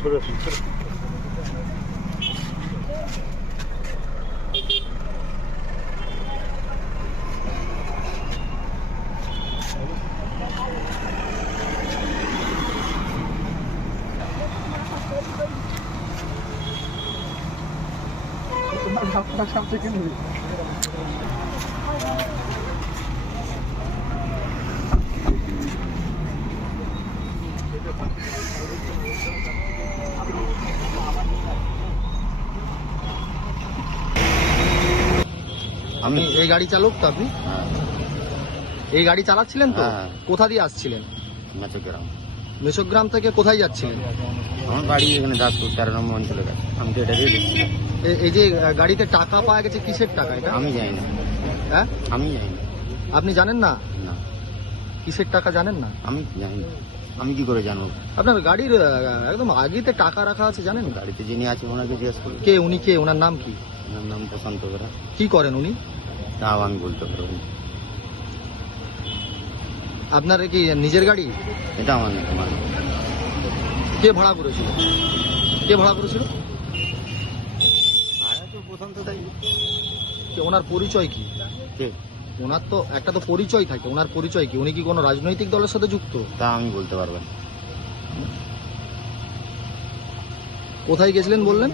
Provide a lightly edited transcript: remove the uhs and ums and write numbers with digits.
সরে আমি এই গাড়ি চালক তো আপনি? এই গাড়ি চালাচ্ছিলেন তো? কোথা দিয়ে আসছিলেন? মেচগ্রাম থেকে কোথায় যাচ্ছিলেন? আমার বাড়ি এখানে দাসপুর 13 নম্বর অঞ্চলে গেছে। আমি তো এটা দিয়ে দেখছি। এই যে গাড়িতে টাকা পাওয়া গেছে, কিসের টাকা এটা? আমি জানি না। হ্যাঁ, আমি জানি না। আপনি জানেন না? না, কিসের টাকা জানেন না? আমি জানি না। আমি কি করে জানবো? আপনার গাড়ির একদম আগেতে টাকা রাখা আছে, জানেন? গাড়িতে যিনি আছে ওনাকে জিজ্ঞেস করুন। কে উনি? কে ওনার নাম কি? ওনার নাম প্রশান্ত বেরা। কি করেন উনি? তাও আমি বলতে পারবো না। আপনার কি নিজের গাড়ি? এটা আমার না, তোমার। কে ভাড়া করেছিল? কে ভাড়া করেছিল? প্রশান্ত তাই। ওনার পরিচয় কি? কে? ওনার তো একটা তো পরিচয় থাকে, ওনার পরিচয় কি? উনি কি কোনো রাজনৈতিক দলের সাথে যুক্ত? তা আমি বলতে পারবো না। কোথায় গেছিলেন বললেন?